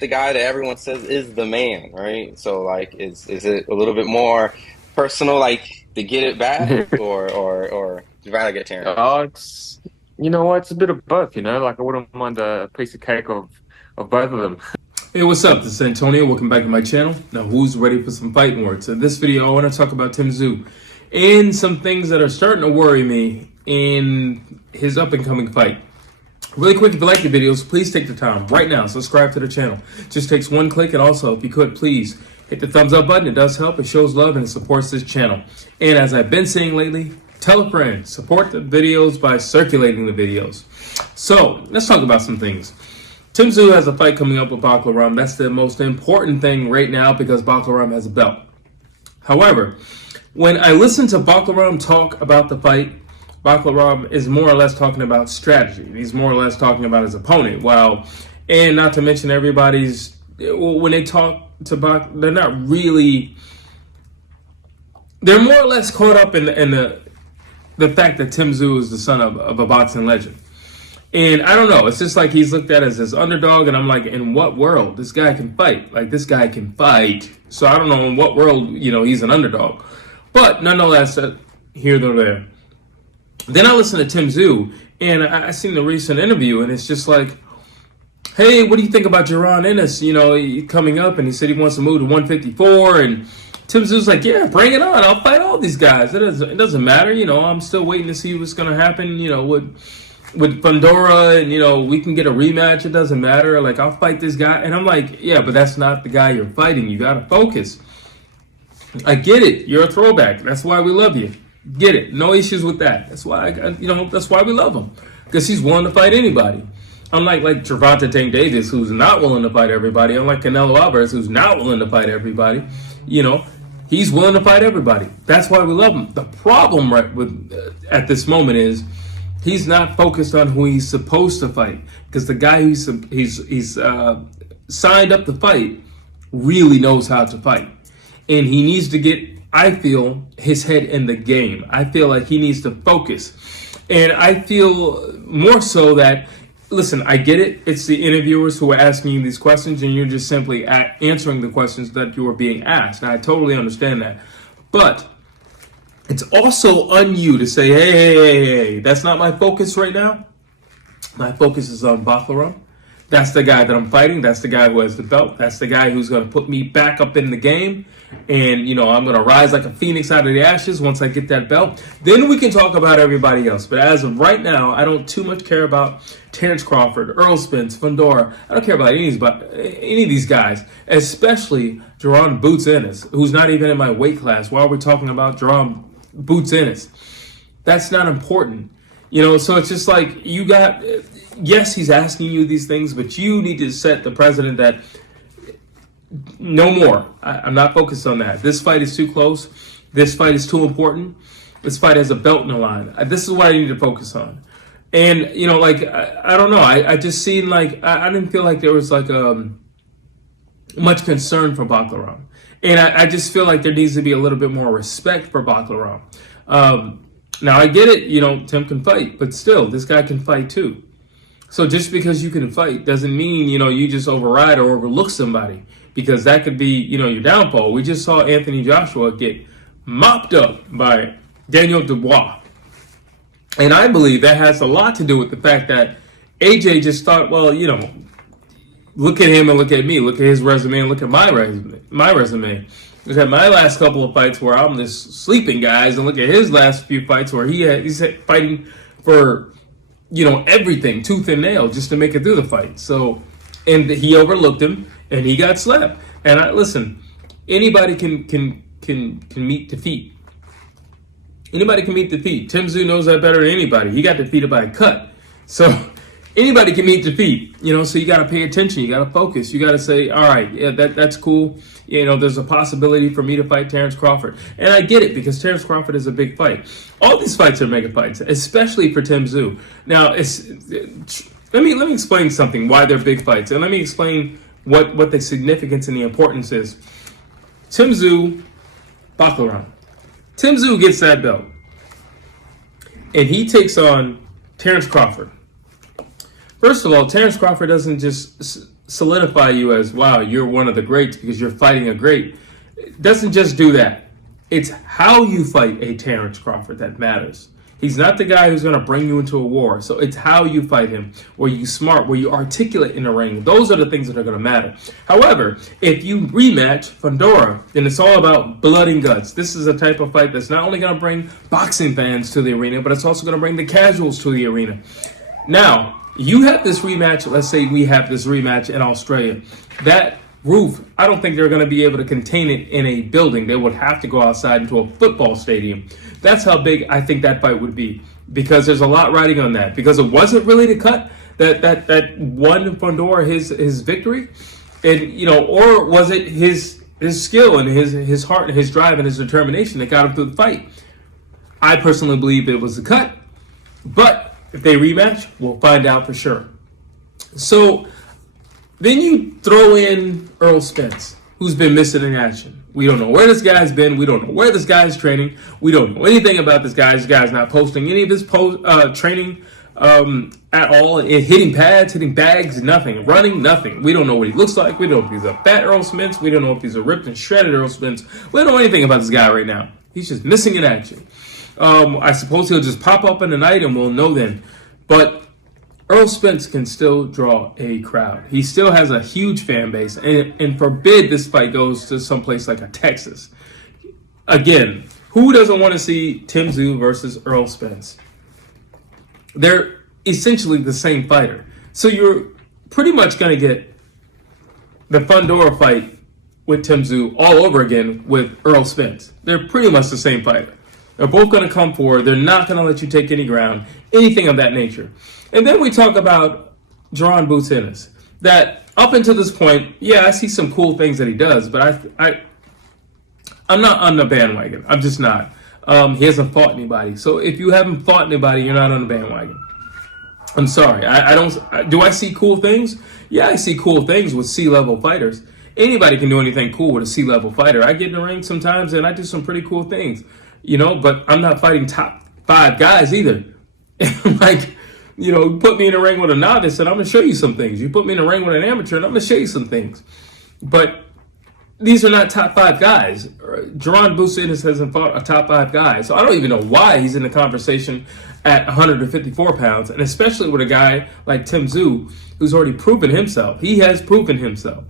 the guy that everyone says is the man, right? So like, is it a little bit more personal, like to get it back, or you rather get Terrence? It's you know what, it's a bit of both, like I wouldn't mind a piece of cake of both of them. Hey, what's up? This is Antonio. Welcome back to my channel. Now, who's ready for some fighting words? In this video, I want to talk about Tim Tszyu and some things that are starting to worry me in his up-and-coming fight. Really quick, if you like the videos, please take the time right now, subscribe to the channel. Just takes one click, and also, if you could, please hit the thumbs up button. It does help. It shows love and it supports this channel. And as I've been saying lately, tell a friend. Support the videos by circulating the videos. So, let's talk about some things. Tim Tszyu has a fight coming up with Bakhram. That's the most important thing right now because Bakhram has a belt. However, when I listen to Bakhram talk about the fight, Bakhram is more or less talking about strategy. He's more or less talking about his opponent. And not to mention when they talk to Bakhram, they're not really, they're more or less caught up in the fact that Tim Tszyu is the son of a boxing legend. And I don't know, it's just like he's looked at as this underdog, and I'm like, in what world? This guy can fight. Like, this guy can fight. So I don't know in what world, he's an underdog. But nonetheless, here nor there. Then I listen to Tim Tszyu, and I seen the recent interview, and it's just like, hey, what do you think about Jaron Ennis, coming up? And he said he wants to move to 154, and Tim Tszyu's like, yeah, bring it on. I'll fight all these guys. It doesn't matter. I'm still waiting to see what's going to happen, with Fundora, and we can get a rematch. It doesn't matter. Like, I'll fight this guy. And I'm like, yeah, but that's not the guy you're fighting. You got to focus. I get it. You're a throwback. That's why we love you. Get it. No issues with that. That's why that's why we love him, because he's willing to fight anybody. Unlike Gervonta Tank Davis, who's not willing to fight everybody. Unlike Canelo Alvarez, who's not willing to fight everybody. He's willing to fight everybody. That's why we love him. The problem at this moment is he's not focused on who he's supposed to fight, because the guy he's signed up to fight really knows how to fight, and he needs to get, I feel, his head in the game. I feel like he needs to focus, and I feel more so that, listen, I get it. It's the interviewers who are asking you these questions, and you're just simply answering the questions that you are being asked. And I totally understand that, but it's also on you to say, hey, that's not my focus right now. My focus is on Bakhram. That's the guy that I'm fighting. That's the guy who has the belt. That's the guy who's going to put me back up in the game. And, I'm going to rise like a phoenix out of the ashes once I get that belt. Then we can talk about everybody else. But as of right now, I don't too much care about Terrence Crawford, Earl Spence, Fundora. I don't care about any of these guys, especially Jaron Boots Ennis, who's not even in my weight class. While we're talking about Jaron Boots Ennis, that's not important. So it's just like, yes, he's asking you these things, but you need to set the precedent that no more. I'm not focused on that. This fight is too close. This fight is too important. This fight has a belt in the line. This is what I need to focus on. And, I don't know. I just seen, I didn't feel like there was, much concern for Bakhram. And I just feel like there needs to be a little bit more respect for Bakhram. Now, I get it. Tim can fight. But still, this guy can fight, too. So just because you can fight doesn't mean, you just override or overlook somebody, because that could be, your downfall. We just saw Anthony Joshua get mopped up by Daniel Dubois. And I believe that has a lot to do with the fact that AJ just thought, well, look at him and look at me. Look at his resume and look at my resume. Look at my last couple of fights where I'm just sleeping guys, and look at his last few fights where he's fighting for everything, tooth and nail, just to make it through the fight. So, and he overlooked him, and he got slapped. And listen, anybody can meet defeat. Anybody can meet defeat. Tim Tszyu knows that better than anybody. He got defeated by a cut. So anybody can meet defeat. So you got to pay attention. You got to focus. You got to say, all right, yeah, that's cool. There's a possibility for me to fight Terrence Crawford. And I get it, because Terrence Crawford is a big fight. All these fights are mega fights, especially for Tim Tszyu. Now, let me explain something, why they're big fights. And let me explain what the significance and the importance is. Tim Tszyu, Bakhram. Tim Tszyu gets that belt, and he takes on Terrence Crawford. First of all, Terrence Crawford doesn't just solidify you as, wow, you're one of the greats because you're fighting a great. It doesn't just do that. It's how you fight a Terrence Crawford that matters. He's not the guy who's going to bring you into a war. So it's how you fight him. Were you smart? Were you articulate in the ring? Those are the things that are going to matter. However, if you rematch Fundora, then it's all about blood and guts. This is a type of fight that's not only going to bring boxing fans to the arena, but it's also going to bring the casuals to the arena. Now, you have this rematch. Let's say we have this rematch in Australia. That roof, I don't think they're going to be able to contain it in a building. They would have to go outside into a football stadium. That's how big I think that fight would be, because there's a lot riding on that. Because it wasn't really the cut that won Fundora his victory, and or was it his skill and his heart and his drive and his determination that got him through the fight? I personally believe it was the cut, but if they rematch, we'll find out for sure. So then you throw in Errol Spence, who's been missing in action. We don't know where this guy's been. We don't know where this guy's training. We don't know anything about this guy. This guy's not posting any of his training at all. Hitting pads, hitting bags, nothing. Running, nothing. We don't know what he looks like. We don't know if he's a fat Errol Spence. We don't know if he's a ripped and shredded Errol Spence. We don't know anything about this guy right now. He's just missing in action. I suppose he'll just pop up in the night and we'll know then. But Errol Spence can still draw a crowd. He still has a huge fan base, and forbid this fight goes to someplace like a Texas. Again, who doesn't want to see Tim Tszyu versus Errol Spence? They're essentially the same fighter. So you're pretty much going to get the Fundora fight with Tim Tszyu all over again with Errol Spence. They're pretty much the same fighter. They're both going to come forward. They're not going to let you take any ground, anything of that nature. And then we talk about Jaron Boots Ennis. That up until this point, yeah, I see some cool things that he does, but I'm not on the bandwagon. I'm just not. He hasn't fought anybody. So if you haven't fought anybody, you're not on the bandwagon. I'm sorry. I don't. Do I see cool things? Yeah, I see cool things with C-level fighters. Anybody can do anything cool with a C-level fighter. I get in the ring sometimes and I do some pretty cool things, but I'm not fighting top 5 guys either. Like, put me in a ring with a novice and I'm going to show you some things. You put me in a ring with an amateur and I'm going to show you some things. But these are not top 5 guys. Jaron Boots Ennis hasn't fought a top 5 guy. So I don't even know why he's in the conversation at 154 pounds. And especially with a guy like Tim Tszyu, who's already proven himself. He has proven himself.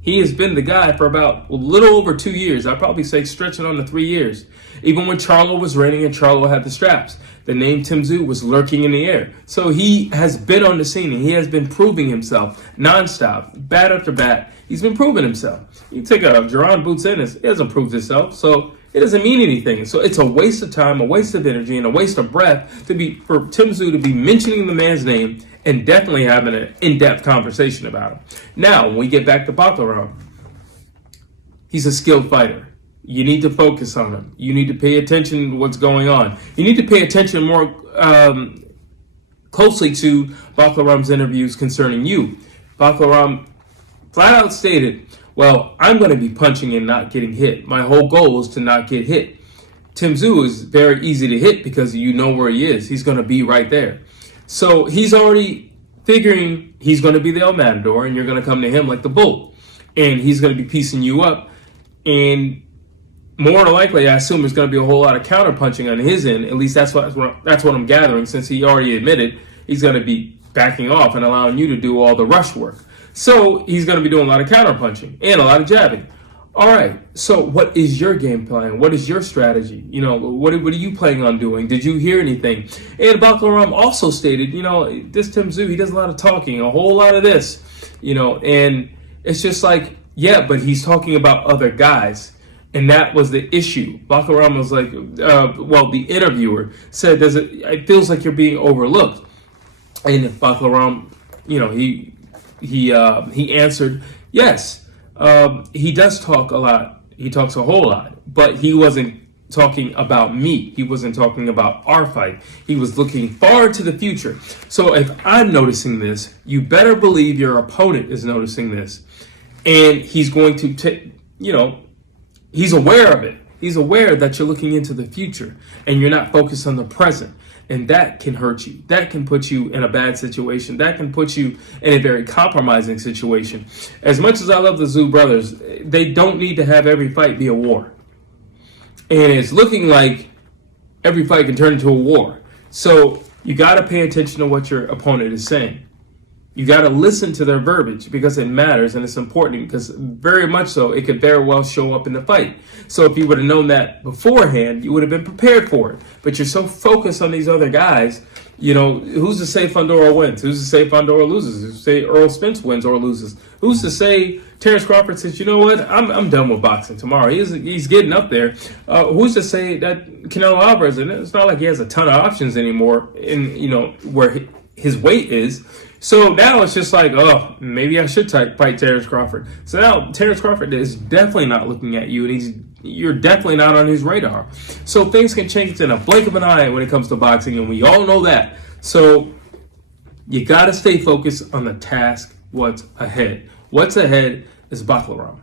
He has been the guy for about a little over 2 years. I'd probably say stretching on to 3 years. Even when Charlo was reigning and Charlo had the straps, the name Tim Tszyu was lurking in the air. So he has been on the scene and he has been proving himself nonstop, bat after bat. He's been proving himself. You take a Jaron Boots Ennis, he hasn't proved himself, so it doesn't mean anything. So it's a waste of time, a waste of energy, and a waste of breath for Tim Tszyu to be mentioning the man's name and definitely having an in-depth conversation about him. Now, when we get back to Bakhram, he's a skilled fighter. You need to focus on him. You need to pay attention to what's going on. You need to pay attention more closely to Bakhram's interviews concerning you. Bakhram flat out stated, well, I'm going to be punching and not getting hit. My whole goal is to not get hit. Tim Tszyu is very easy to hit because you know where he is. He's going to be right there. So he's already figuring he's going to be the El Matador and you're going to come to him like the bull. And he's going to be piecing you up. And more than likely, I assume there's going to be a whole lot of counter-punching on his end. At least that's what I'm gathering, since he already admitted he's going to be backing off and allowing you to do all the rush work. So he's going to be doing a lot of counter-punching and a lot of jabbing. All right, so what is your game plan? What is your strategy? What are you planning on doing? Did you hear anything? And Bakhram also stated, this Tim Tszyu, he does a lot of talking, a whole lot of this, and it's just like, yeah, but he's talking about other guys. And that was the issue. Bakhram was like, the interviewer said, it feels like you're being overlooked. And Bakhram, he answered, yes. He does talk a lot. He talks a whole lot, but he wasn't talking about me. He wasn't talking about our fight. He was looking far into the future. So if I'm noticing this, you better believe your opponent is noticing this. And he's going to take, he's aware of it. He's aware that you're looking into the future and you're not focused on the present. And that can hurt you. That can put you in a bad situation. That can put you in a very compromising situation. As much as I love the Tszyu brothers, they don't need to have every fight be a war. And it's looking like every fight can turn into a war. So you got to pay attention to what your opponent is saying. You got to listen to their verbiage because it matters and it's important because very much so it could very well show up in the fight. So if you would have known that beforehand, you would have been prepared for it. But you're so focused on these other guys, you know, who's to say Fundora wins? Who's to say Fundora loses? Who's to say Earl Spence wins or loses? Who's to say Terrence Crawford says, you know what, I'm done with boxing tomorrow. He's getting up there. Who's to say that Canelo Alvarez, and it's not like he has a ton of options anymore in, you know, where his weight is. So now it's just like, oh, maybe I should fight Terrence Crawford. So now Terrence Crawford is definitely not looking at you, and you're definitely not on his radar. So things can change in a blink of an eye when it comes to boxing, and we all know that. So you got to stay focused on the task, what's ahead. What's ahead is Bakhram.